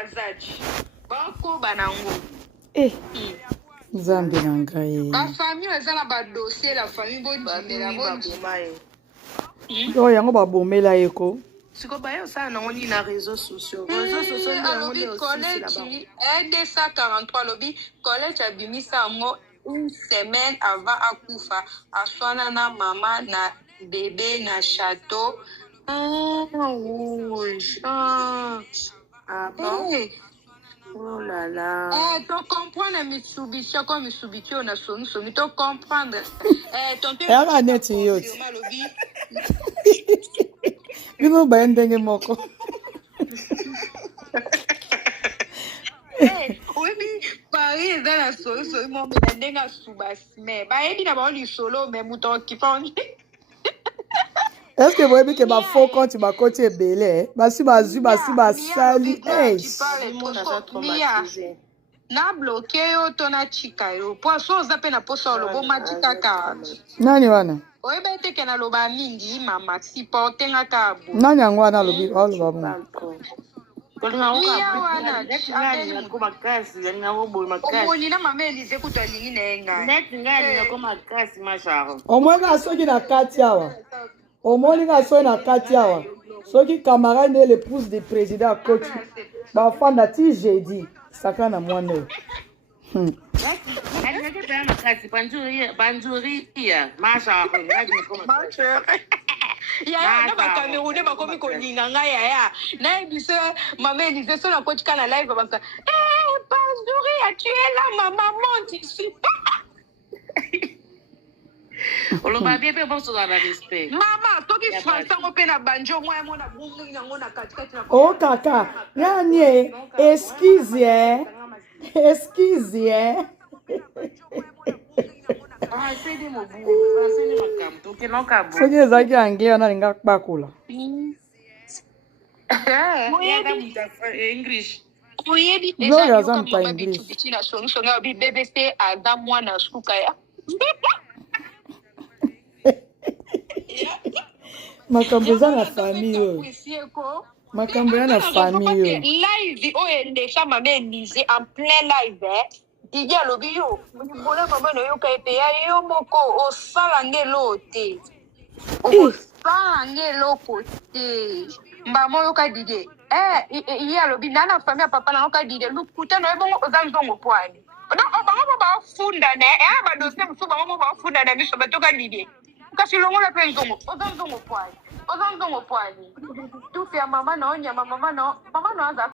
Nazaji. Bako banango. Nzambe na ngai. La famille eza na ba dossier la famille bo dimela bo dimaye. Yango ba bomela yeko. Siko ba yo ça na ngoni na réseaux sociaux. Réseaux sociaux ndio ngoni aussi là-bas. 243 lobby collège abimisa ngo une semaine avant akufa aswana na mama na bébé na château. Rouge. Ah bon? Oh là là. Tu comprends Mitsubishi comme Mitsubishi on a sonné, tu comprendre. Tonton. Y'a net yoti. Bino ba ndenge moko. Oui, Paris est dans la solution, mon ndenge subasme. Ba ebi na ba li solo mais mouton qui font. Est-ce que vous voyez que ma faux quand tu m'as côté belé, basi bazu basi basali na bloqué yo to na chika yo poisson zape na poso lobo matika ka nani wana oye ba teke na loba mingi mama si porte nga ka bu nani yango wana lobi loba mu omwena soki na kati awa omoninga soki na kati awa soki camarade ne l'épouse du président Koti bafanda ti jeudi sakana mwana ya na ba Camerounais ba komi ko linganga ya na biso maman Elise so na kotika na live ba Banzuri a tué la maman monte ici. Oloba bien pe bon so na respect. Mama toki français ngo pe na banjo moi mo na bungu ngo na katikati na. Oh kaka nani excuse excuse C'est des mots c'est des makamto ke no ka bo. Soki ezaki anglais wana linga kpakula. English. Oui, Gloria azam pa English. Na songa bi BBC aga mwana suka ya. Makambo eza na famille oyo. Makambo ya na famille oyo. Live oyo ndesha mama Elise en plein live Didi alobi yo mbola mama no yo ka epe ya yo moko osala ngelo te. Osala ngelo te. Mbamo yo ka Didi. Iye alobi nana famille papa na yo ka Didi lukuta no ebongo ozanzongo pwani. Donc bango ba funda na ba dossier musu bango ba funda na biso batoka Didi. Kasi longo la penzongo ozanzongo pwani. Tu fais maman no nya mama no aza